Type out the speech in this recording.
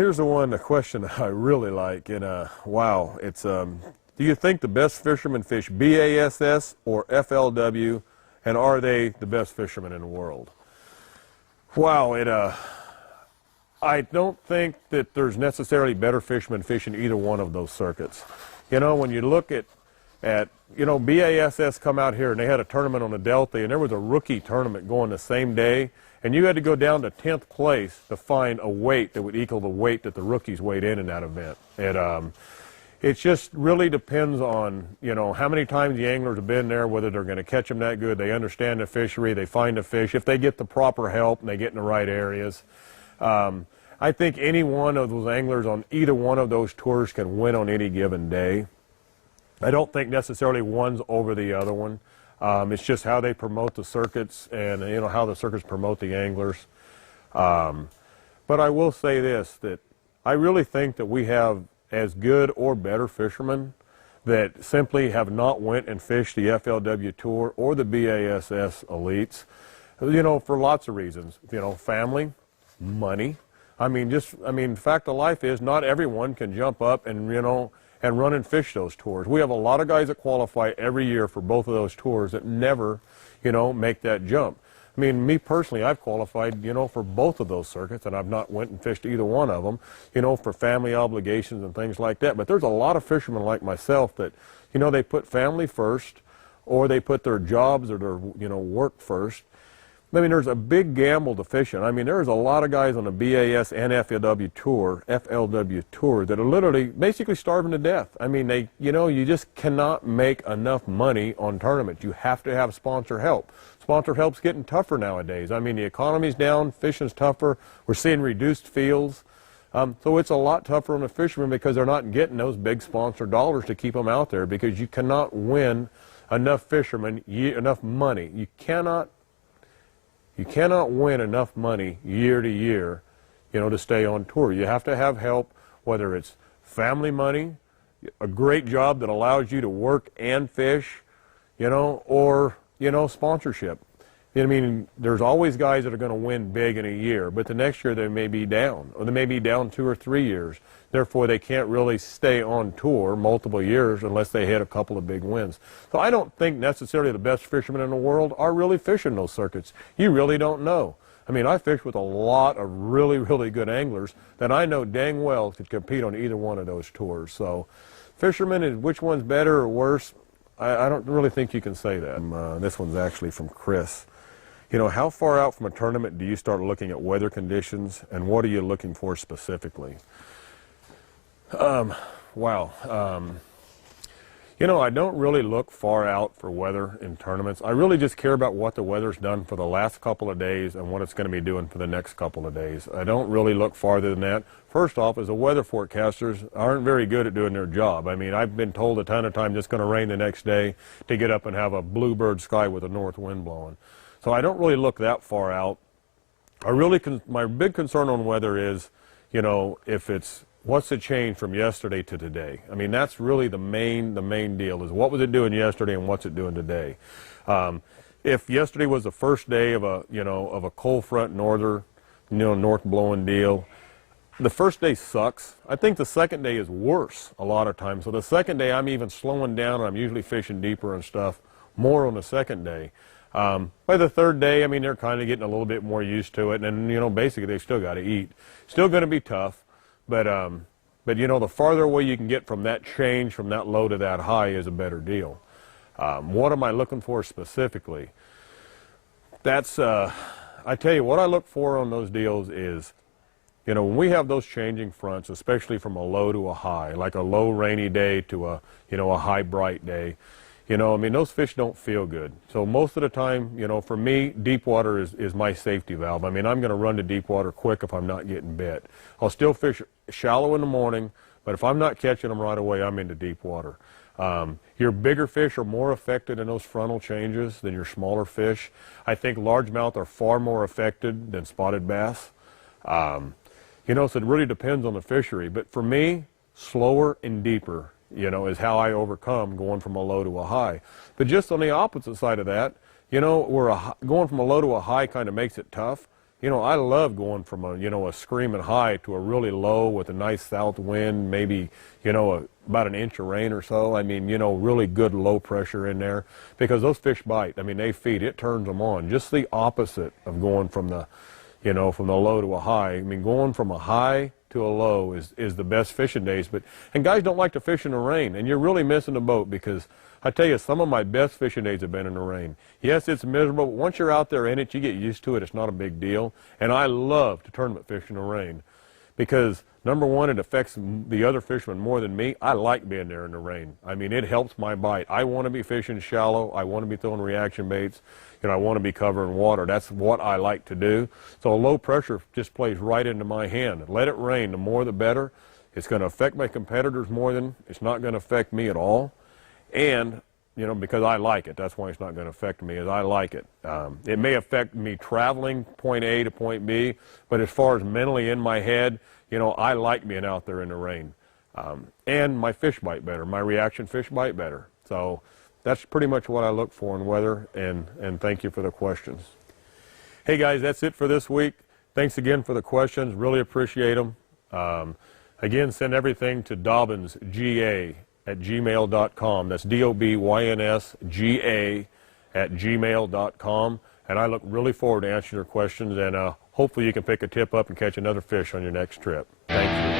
Here's the question I really like, and wow, it's do you think the best fishermen fish BASS or FLW, and are they the best fishermen in the world? Wow, I don't think that there's necessarily better fishermen fishing either one of those circuits. You know, when you look at BASS come out here and they had a tournament on the Delta, and there was a rookie tournament going the same day, and you had to go down to 10th place to find a weight that would equal the weight that the rookies weighed in that event. It just really depends on, you know, how many times the anglers have been there, whether they're going to catch them that good, they understand the fishery, they find the fish, if they get the proper help and they get in the right areas. I think any one of those anglers on either one of those tours can win on any given day. I don't think necessarily one's over the other one. It's just how they promote the circuits and, you know, how the circuits promote the anglers. But I will say this, that I really think that we have as good or better fishermen that simply have not went and fished the FLW Tour or the BASS Elites, you know, for lots of reasons. You know, family, money. I mean, the fact of life is not everyone can jump up and, you know, and run and fish those tours. We have a lot of guys that qualify every year for both of those tours that never, you know, make that jump. I mean, me personally, I've qualified, you know, for both of those circuits, and I've not went and fished either one of them, you know, for family obligations and things like that. But there's a lot of fishermen like myself that, you know, they put family first, or they put their jobs or their, you know, work first. I mean, there's a big gamble to fishing. I mean, there's a lot of guys on the BAS and FLW tour that are literally basically starving to death. I mean, they, you know, you just cannot make enough money on tournaments. You have to have sponsor help. Sponsor help's getting tougher nowadays. I mean, the economy's down, fishing's tougher. We're seeing reduced fields. So it's a lot tougher on the fishermen because they're not getting those big sponsor dollars to keep them out there, because you cannot win enough fishermen, enough money. You cannot win enough money year to year, you know, to stay on tour. You have to have help, whether it's family money, a great job that allows you to work and fish, you know, or, you know, sponsorship. I mean, there's always guys that are going to win big in a year, but the next year they may be down, or they may be down 2 or 3 years. Therefore, they can't really stay on tour multiple years unless they hit a couple of big wins. So I don't think necessarily the best fishermen in the world are really fishing those circuits. You really don't know. I mean, I fish with a lot of really, really good anglers that I know dang well could compete on either one of those tours. So fishermen, which one's better or worse, I don't really think you can say that. This one's actually from Chris. You know, how far out from a tournament do you start looking at weather conditions, and what are you looking for specifically? Wow. You know, I don't really look far out for weather in tournaments. I really just care about what the weather's done for the last couple of days and what it's going to be doing for the next couple of days. I don't really look farther than that. First off, as the weather forecasters aren't very good at doing their job. I mean, I've been told a ton of times it's going to rain the next day to get up and have a bluebird sky with a north wind blowing. So I don't really look that far out. My big concern on weather is, you know, what's the change from yesterday to today? I mean, that's really the main deal, is what was it doing yesterday and what's it doing today? If yesterday was the first day of a cold front north blowing deal, the first day sucks. I think the second day is worse a lot of times. So the second day I'm even slowing down, and I'm usually fishing deeper and stuff more on the second day. By the third day, I mean, they're kind of getting a little bit more used to it, and, you know, basically they've still got to eat. Still going to be tough, but you know, the farther away you can get from that change, from that low to that high, is a better deal. What am I looking for specifically? That's, I tell you, what I look for on those deals is, you know, when we have those changing fronts, especially from a low to a high, like a low rainy day to a high bright day, you know, I mean, those fish don't feel good. So most of the time, you know, for me, deep water is my safety valve. I mean, I'm going to run to deep water quick if I'm not getting bit. I'll still fish shallow in the morning, but if I'm not catching them right away, I'm into deep water. Your bigger fish are more affected in those frontal changes than your smaller fish. I think largemouth are far more affected than spotted bass. You know, so it really depends on the fishery. But for me, slower and deeper, you know, is how I overcome going from a low to a high. But just on the opposite side of that, you know, going from a low to a high kind of makes it tough. you know, I love going from a, you know, a screaming high to a really low with a nice south wind, maybe, you know, about an inch of rain or so. I mean, you know, really good low pressure in there, because those fish bite. I mean, they feed, it turns them on. Just the opposite of going from the, you know, from the low to a high. I mean, going from a high to a low is the best fishing days. And guys don't like to fish in the rain, and you're really missing the boat, because I tell you, some of my best fishing days have been in the rain. Yes, it's miserable, but once you're out there in it, you get used to it. It's not a big deal. And I love to tournament fish in the rain, because number one, it affects the other fishermen more than me. I like being there in the rain. I mean, it helps my bite. I want to be fishing shallow. I want to be throwing reaction baits. You know, I want to be covering water. That's what I like to do. So low pressure just plays right into my hand. Let it rain. The more the better. It's going to affect my competitors more than it's not going to affect me at all. And, you know, because I like it. That's why it's not going to affect me, is I like it. It may affect me traveling point A to point B, but as far as mentally in my head, you know, I like being out there in the rain. And my fish bite better. My reaction fish bite better. So that's pretty much what I look for in weather, and thank you for the questions. Hey guys, that's it for this week. Thanks again for the questions. Really appreciate them. Again, send everything to dobynsga at gmail.com. That's dobynsga at gmail.com. And I look really forward to answering your questions, and hopefully you can pick a tip up and catch another fish on your next trip. Thank you.